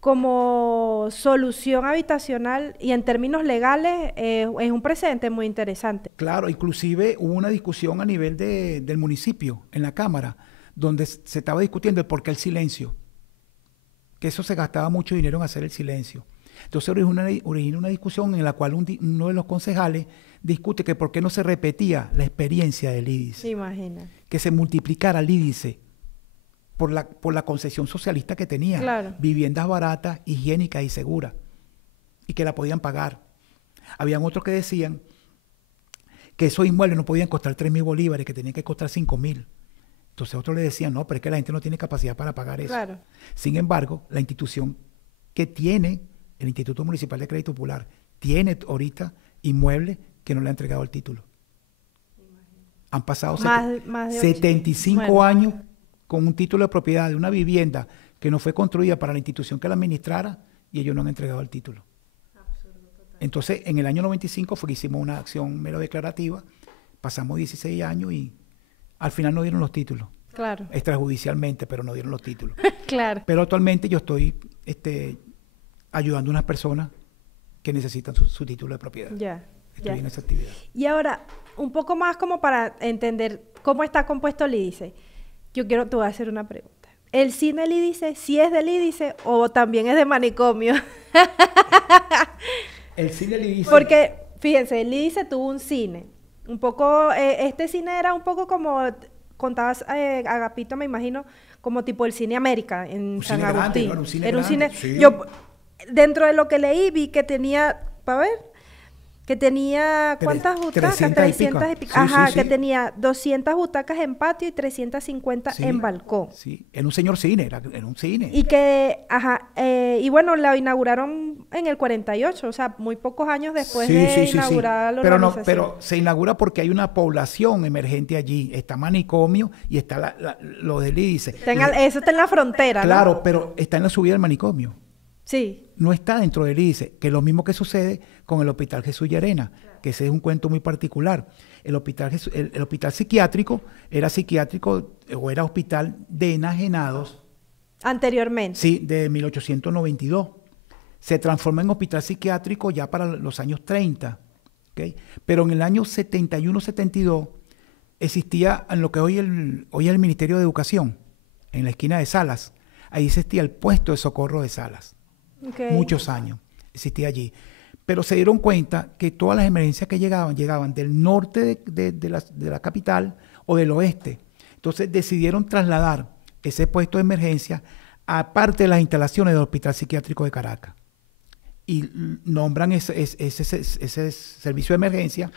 como solución habitacional y en términos legales es un precedente muy interesante. Claro, inclusive hubo una discusión a nivel del municipio, en la Cámara, donde se estaba discutiendo el por qué el silencio, que eso se gastaba mucho dinero en hacer el silencio. Entonces origina una discusión en la cual uno de los concejales discute que por qué no se repetía la experiencia del IDICE. Imagina. Que se multiplicara el IDICE por la concepción socialista que tenía. Claro. Viviendas baratas, higiénicas y seguras. Y que la podían pagar. Habían otros que decían que esos inmuebles no podían costar 3.000 bolívares, que tenían que costar 5.000. Entonces otros le decían, no, pero es que la gente no tiene capacidad para pagar eso. Claro. Sin embargo, la institución que tiene, el Instituto Municipal de Crédito Popular, tiene ahorita inmuebles que no le han entregado el título. Han pasado más de 75 años con un título de propiedad de una vivienda que no fue construida para la institución que la administrara y ellos no han entregado el título. Entonces, en el año 95 fue que hicimos una acción mero declarativa, pasamos 16 años y al final no dieron los títulos. Claro. Extrajudicialmente, pero no dieron los títulos. Claro. Pero actualmente yo estoy ayudando a unas personas que necesitan su título de propiedad. Estoy en esa actividad. Y ahora, un poco más como para entender cómo está compuesto el IDICE. Te voy a hacer una pregunta. ¿El cine del IDICE sí es del IDICE o también es de manicomio? El cine del IDICE... Porque, fíjense, el IDICE tuvo un cine. Un poco, este cine era un poco como, contabas Agapito, me imagino, como tipo el Cine América en San Agustín. Era un cine era un grande, cine, sí. yo, dentro de lo que leí, vi que tenía, para ver, que tenía, ¿cuántas butacas? 300 y pico. Sí, Ajá, sí, que sí. tenía 200 butacas en patio y 350 Sí, en balcón. Sí, era un señor cine, era un cine. Y que, y bueno, la inauguraron en el 48, o sea, muy pocos años después de inaugurar la urbanización. Pero se inaugura porque hay una población emergente allí. Está manicomio y está lo del IDICE. Eso está en la frontera, claro, ¿no? pero está en la subida del manicomio. Sí. No está dentro del IDICE, que es lo mismo que sucede con el Hospital Jesús Llerena, que ese es un cuento muy particular. El hospital psiquiátrico era hospital de enajenados. Anteriormente. Sí, de 1892. Se transformó en hospital psiquiátrico ya para los años 30. ¿Okay? Pero en el año 71-72 existía en lo que hoy es el Ministerio de Educación, en la esquina de Salas. Ahí existía el puesto de socorro de Salas. Okay. Muchos años existía allí. Pero se dieron cuenta que todas las emergencias que llegaban del norte de la capital o del oeste. Entonces decidieron trasladar ese puesto de emergencia a parte de las instalaciones del Hospital Psiquiátrico de Caracas. Y nombran ese servicio de emergencia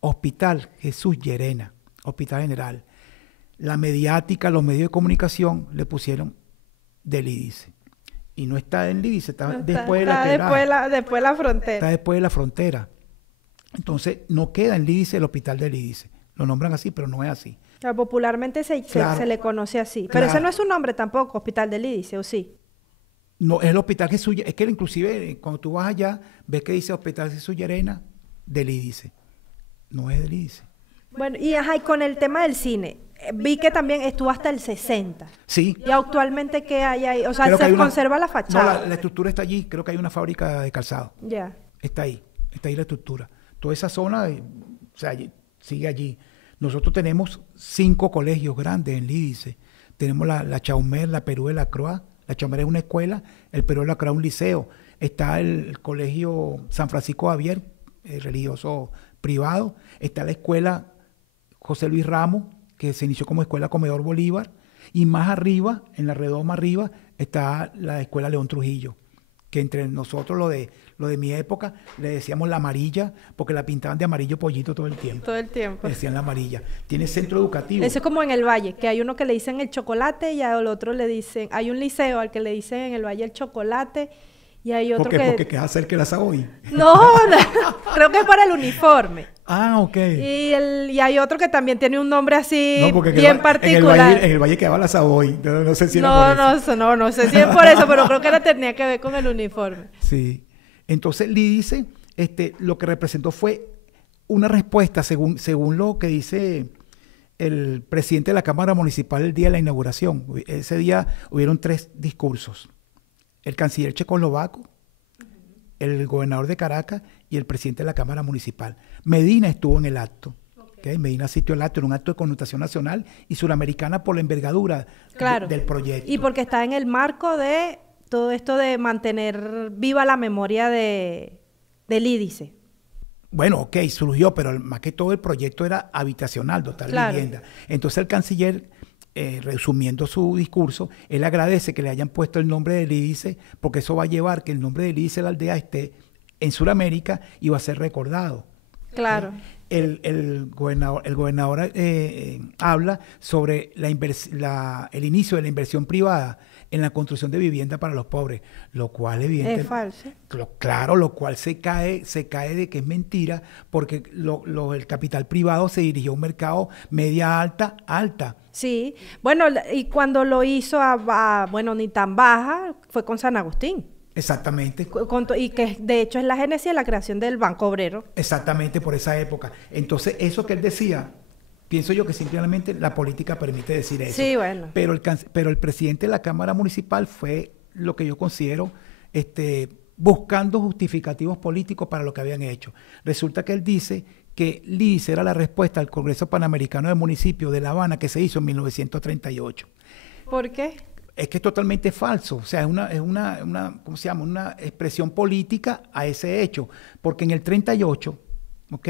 Hospital Jesús Llerena, Hospital General. La mediática, los medios de comunicación le pusieron del IDICE. Y no está en el IDICE, está después de la quebrada. Después de la frontera. Está después de la frontera. Entonces, no queda en el IDICE el hospital del IDICE. Lo nombran así, pero no es así. O sea, popularmente se le conoce así. Pero ese no es su nombre tampoco, Hospital del IDICE, ¿o sí? No, es el Hospital Jesús. Es que inclusive cuando tú vas allá, ves que dice Hospital Jesús Llerena del IDICE. No es del IDICE. Bueno, y con el tema del cine, vi que también estuvo hasta el 60. Sí. ¿Y actualmente qué hay ahí? O sea, Creo que ¿se conserva la fachada? No, la estructura está allí. Creo que hay una fábrica de calzado. Ya. Está ahí la estructura. Toda esa zona, sigue allí. Nosotros tenemos 5 colegios grandes en el IDICE. Tenemos la Chaumer, la Perú de la Croix. La Chaumer es una escuela, el Perú de la Croix es un liceo. Está el colegio San Francisco Javier, religioso privado. Está la escuela José Luis Ramos, que se inició como Escuela Comedor Bolívar, y más arriba, en la redoma arriba, está la Escuela León Trujillo, que entre nosotros, lo de mi época, le decíamos la amarilla, porque la pintaban de amarillo pollito todo el tiempo. Todo el tiempo. Le decían la amarilla. Tiene centro educativo. Eso es como en el Valle, que hay uno que le dicen el chocolate y al otro le dicen, hay un liceo al que le dicen en el Valle el chocolate y hay otro porque queda cerca de la Savoy. No, creo que es para el uniforme. Ah, ok. Y hay otro que también tiene un nombre así No, porque bien particular. En el valle quedaba la Savoy. No sé si era por eso. No sé si es por eso, pero creo que tenía que ver con el uniforme. Sí. Entonces Lee dice, lo que representó fue una respuesta, según lo que dice el presidente de la Cámara Municipal el día de la inauguración. Ese día hubieron 3 discursos. El canciller checoslovaco, el gobernador de Caracas y el presidente de la Cámara Municipal. Medina estuvo en el acto. ¿Okay? Medina asistió al acto, era un acto de connotación nacional y suramericana por la envergadura del proyecto. Y porque está en el marco de todo esto de mantener viva la memoria del IDICE. Bueno, ok, surgió, pero más que todo el proyecto era habitacional, dotar de vivienda. Entonces el canciller, resumiendo su discurso, él agradece que le hayan puesto el nombre del IDICE, porque eso va a llevar que el nombre del IDICE de la aldea esté en Sudamérica y va a ser recordado. Claro. El gobernador habla sobre el inicio de la inversión privada en la construcción de vivienda para los pobres, lo cual evidentemente es falso. Claro, lo cual se cae de que es mentira, porque el capital privado se dirigió a un mercado media alta. Sí, bueno, y cuando lo hizo bueno, ni tan baja, fue con San Agustín. Exactamente. Y que de hecho es la génesis de la creación del Banco Obrero. Exactamente, por esa época. Entonces, eso que él decía, pienso yo que simplemente la política permite decir eso. Sí, bueno. Pero el presidente de la Cámara Municipal fue lo que yo considero buscando justificativos políticos para lo que habían hecho. Resulta que él dice que LIDICE era la respuesta al Congreso Panamericano de Municipios de La Habana que se hizo en 1938. ¿Por qué? Es que es totalmente falso, o sea, es una ¿cómo se llama? Una expresión política a ese hecho, porque en el 38, ¿ok?,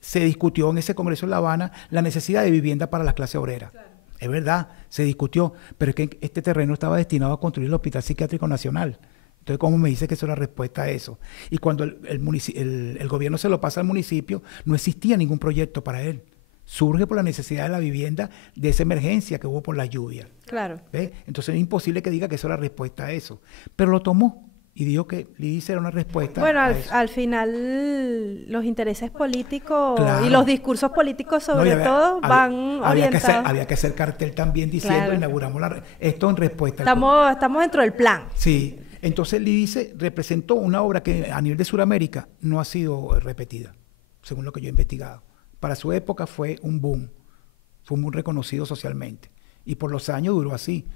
se discutió en ese Congreso de La Habana la necesidad de vivienda para las clases obreras. Claro. Es verdad, se discutió, pero es que este terreno estaba destinado a construir el Hospital Psiquiátrico Nacional. Entonces, ¿cómo me dice que eso es la respuesta a eso? Y cuando el gobierno se lo pasa al municipio, no existía ningún proyecto para él. Surge por la necesidad de la vivienda, de esa emergencia que hubo por la lluvia. Claro. ¿Ves? Entonces es imposible que diga que eso era la respuesta a eso. Pero lo tomó y dijo que LIDICE era una respuesta. Bueno, al final los intereses políticos y los discursos políticos sobre todo van orientados. Había que hacer cartel también diciendo, inauguramos esto en respuesta. Estamos dentro del plan. Sí. Entonces LIDICE representó una obra que a nivel de Sudamérica no ha sido repetida, según lo que yo he investigado. Para su época fue un boom, fue muy reconocido socialmente y por los años duró así.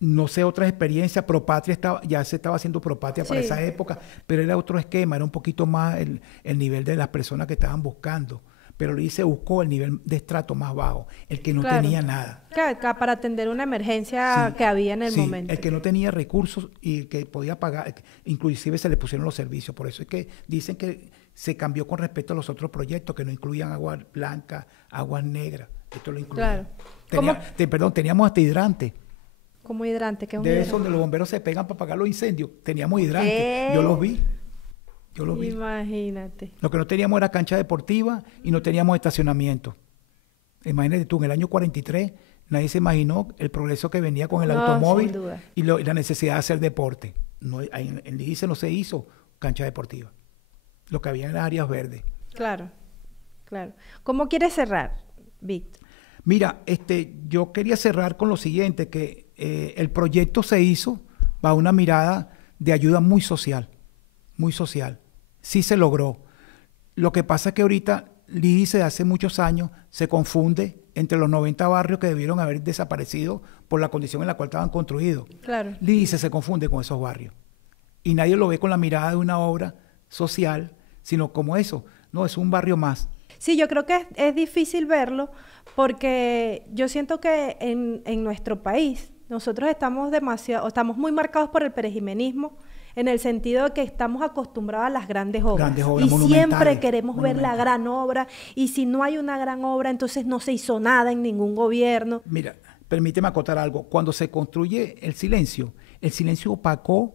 No sé otras experiencias, Propatria ya se estaba haciendo Propatria para esa época, pero era otro esquema, era un poquito más el nivel de las personas que estaban buscando. Pero LIDICE buscó el nivel de estrato más bajo, el que no tenía nada. Claro, para atender una emergencia que había en el momento. El que no tenía recursos y el que podía pagar, inclusive se le pusieron los servicios. Por eso es que dicen que se cambió con respecto a los otros proyectos que no incluían aguas blancas, aguas negras. Esto lo incluía. Claro. Teníamos hasta hidrante. ¿Cómo hidrante? ¿Qué es un de hidrante? eso donde los bomberos se pegan para apagar los incendios. Teníamos hidrante. Yo los vi. Imagínate. Lo que no teníamos era cancha deportiva y no teníamos estacionamiento. Imagínate tú, en el año 43 nadie se imaginó el progreso que venía con el automóvil y la necesidad de hacer deporte. En LIDICE no se hizo cancha deportiva. Lo que había en las áreas verdes. Claro. ¿Cómo quieres cerrar, Víctor? Mira, yo quería cerrar con lo siguiente, que el proyecto se hizo bajo una mirada de ayuda muy social. Sí se logró. Lo que pasa es que ahorita LIDICE de hace muchos años se confunde entre los 90 barrios que debieron haber desaparecido por la condición en la cual estaban construidos. Claro. LIDICE se confunde con esos barrios. Y nadie lo ve con la mirada de una obra social, sino como eso. No, es un barrio más. Sí, yo creo que es difícil verlo porque yo siento que en nuestro país nosotros estamos muy marcados por el perejimenismo, en el sentido de que estamos acostumbrados a las grandes obras y siempre queremos ver la gran obra, y si no hay una gran obra, entonces no se hizo nada en ningún gobierno. Mira, permíteme acotar algo. Cuando se construye el silencio opacó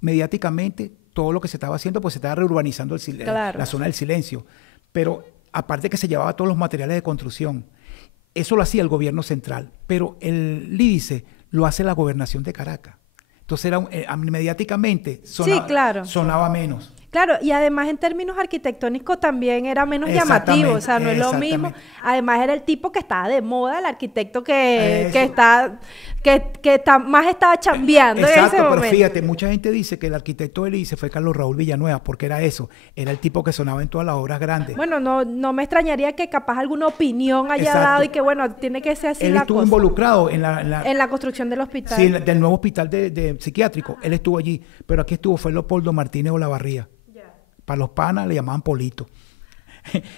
mediáticamente todo lo que se estaba haciendo, pues se estaba reurbanizando la zona del silencio. Pero aparte que se llevaba todos los materiales de construcción, eso lo hacía el gobierno central, pero el LIDICE lo hace la gobernación de Caracas. Entonces mediáticamente sonaba menos. Claro, y además en términos arquitectónicos también era menos llamativo, o sea, no es lo mismo. Además era el tipo que estaba de moda, el arquitecto que más estaba chambeando en ese momento. Pero fíjate, mucha gente dice que el arquitecto del ICE fue Carlos Raúl Villanueva, porque era eso, era el tipo que sonaba en todas las obras grandes. Bueno, no me extrañaría que capaz alguna opinión haya dado y que bueno, tiene que ser así él la estuvo cosa. Involucrado en la construcción del hospital. Sí, del nuevo hospital de psiquiátrico, él estuvo allí, pero aquí fue Leopoldo Martínez Olavarría. Para los panas le llamaban Polito.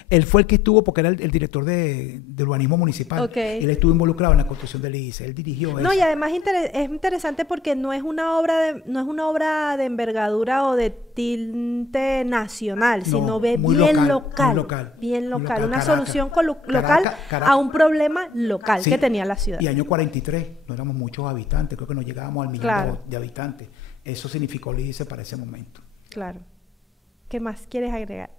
Él fue el que estuvo, porque era el director de urbanismo municipal. Okay. Él estuvo involucrado en la construcción del ICE, él dirigió eso. No, y además es interesante porque no es una obra de envergadura o de tinte nacional, sino bien local. Bien local, una solución local a un problema local que tenía la ciudad. Y año 43, no éramos muchos habitantes, creo que no llegábamos al millón de habitantes. Eso significó el ICE para ese momento. Claro. ¿Qué más quieres agregar?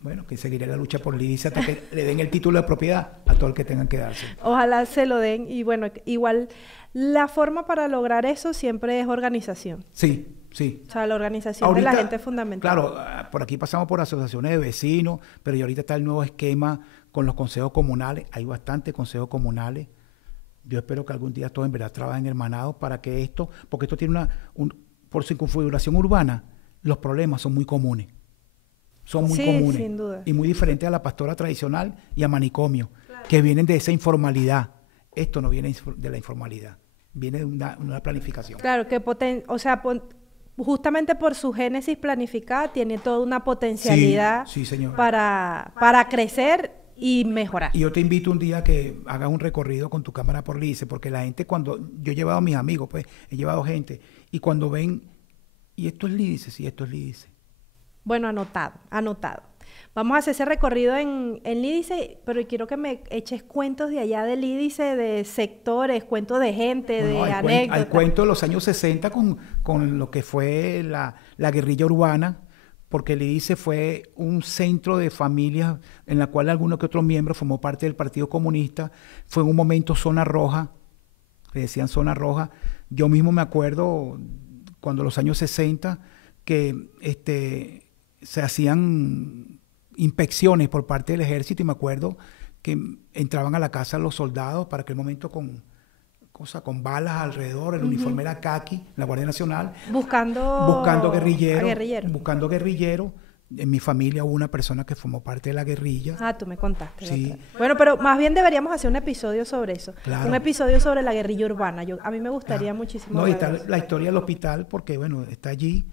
Bueno, que seguiré la lucha por el ICE hasta que le den el título de propiedad a todo el que tengan que darse. Ojalá se lo den. Y bueno, igual la forma para lograr eso siempre es organización. Sí. O sea, la organización de la gente es fundamental. Claro, por aquí pasamos por asociaciones de vecinos, pero ya ahorita está el nuevo esquema con los consejos comunales. Hay bastantes consejos comunales. Yo espero que algún día todos en verdad trabajen hermanados para que porque esto tiene por su configuración urbana, los problemas son muy comunes. Son muy comunes. Sin duda. Y muy diferentes a la pastora tradicional y a manicomio, que vienen de esa informalidad. Esto no viene de la informalidad, viene de una planificación. Claro, justamente por su génesis planificada tiene toda una potencialidad para crecer y mejorar. Y yo te invito un día a que hagas un recorrido con tu cámara por LICE, porque la gente yo he llevado a mis amigos, pues he llevado gente, y cuando ven, y esto es LICE, sí, esto es LICE. Bueno, anotado. Vamos a hacer ese recorrido en Lídice, pero quiero que me eches cuentos de allá de Lídice, de sectores, cuentos de gente, anécdotas. Hay cuentos de los años 60 con lo que fue la guerrilla urbana, porque Lídice fue un centro de familias en la cual alguno que otro miembro formó parte del Partido Comunista. Fue en un momento zona roja, le decían zona roja. Yo mismo me acuerdo cuando los años 60 que se hacían inspecciones por parte del ejército, y me acuerdo que entraban a la casa los soldados para aquel momento con balas alrededor, el uniforme era caqui, la Guardia Nacional, buscando guerrilleros. En mi familia hubo una persona que formó parte de la guerrilla. Ah, tú me contaste. Sí. Bueno, pero más bien deberíamos hacer un episodio sobre eso. Claro. Un episodio sobre la guerrilla urbana. A mí me gustaría muchísimo. No, y está la historia del hospital, porque bueno, está allí.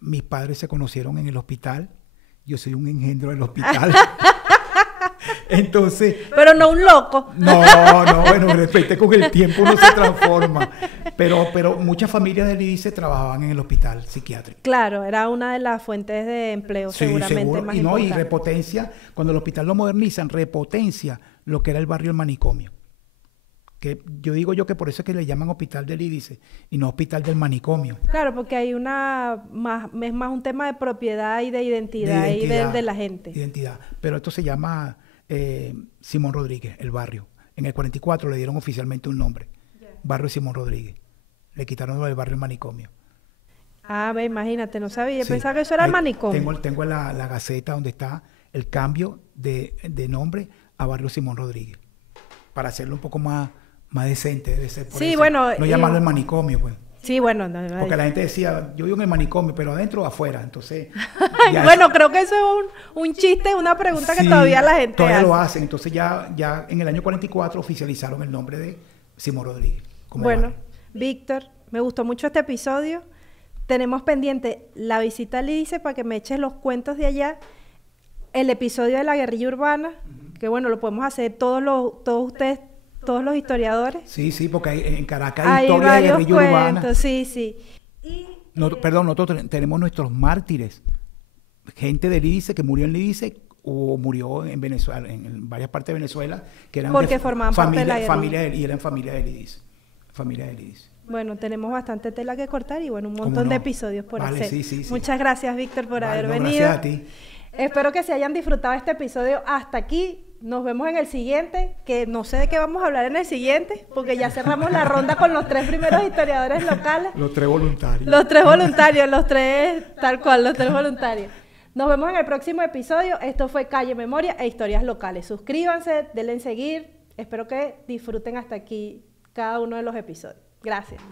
Mis padres se conocieron en el hospital. Yo soy un engendro del hospital. Entonces... Pero no un loco. No, bueno, respecto con el tiempo uno se transforma. Pero muchas familias del ICE trabajaban en el hospital psiquiátrico. Claro, era una de las fuentes de empleo seguramente seguro. más importante. Y repotencia, cuando el hospital lo modernizan, repotencia lo que era el barrio El Manicomio. Que yo digo que por eso es que le llaman hospital del IDICE y no hospital del manicomio. Claro, porque hay es más un tema de propiedad y de identidad y de la gente. Identidad. Pero esto se llama Simón Rodríguez, el barrio. En el 44 le dieron oficialmente un nombre. Barrio Simón Rodríguez. Le quitaron el barrio El Manicomio. Ah, imagínate, no sabía. Sí. Pensaba que eso era el manicomio. Tengo la gaceta donde está el cambio de nombre a barrio Simón Rodríguez. Para hacerlo un poco más decente, debe ser. Sí, bueno. No llamarlo el manicomio, pues. Sí, bueno. Porque la gente decía, yo vivo en el manicomio, pero adentro o afuera, entonces... Bueno, creo que eso es un chiste, una pregunta que todavía la gente todavía lo hacen. Entonces ya en el año 44 oficializaron el nombre de Simón Rodríguez. Bueno, Víctor, me gustó mucho este episodio. Tenemos pendiente la visita al IDICE para que me eches los cuentos de allá, el episodio de la guerrilla urbana, que bueno, lo podemos hacer todos ustedes, todos los historiadores. Sí, porque en Caracas hay historia de guerrilla urbana. Sí. Nosotros tenemos nuestros mártires, gente del IDICE que murió en el IDICE o murió en Venezuela, en varias partes de Venezuela, que eran porque formaban parte de la familia y eran familia del IDICE. Bueno, tenemos bastante tela que cortar y bueno, un montón de episodios por hacer. Sí. Muchas gracias, Víctor, por haber venido. Gracias a ti. Espero que se hayan disfrutado este episodio hasta aquí. Nos vemos en el siguiente, que no sé de qué vamos a hablar en el siguiente, porque ya cerramos la ronda con los 3 primeros historiadores locales. Los 3 voluntarios. Los 3 voluntarios, los 3, tal cual, los 3 voluntarios. Nos vemos en el próximo episodio. Esto fue Calle Memoria e Historias Locales. Suscríbanse, denle en seguir. Espero que disfruten hasta aquí cada uno de los episodios. Gracias.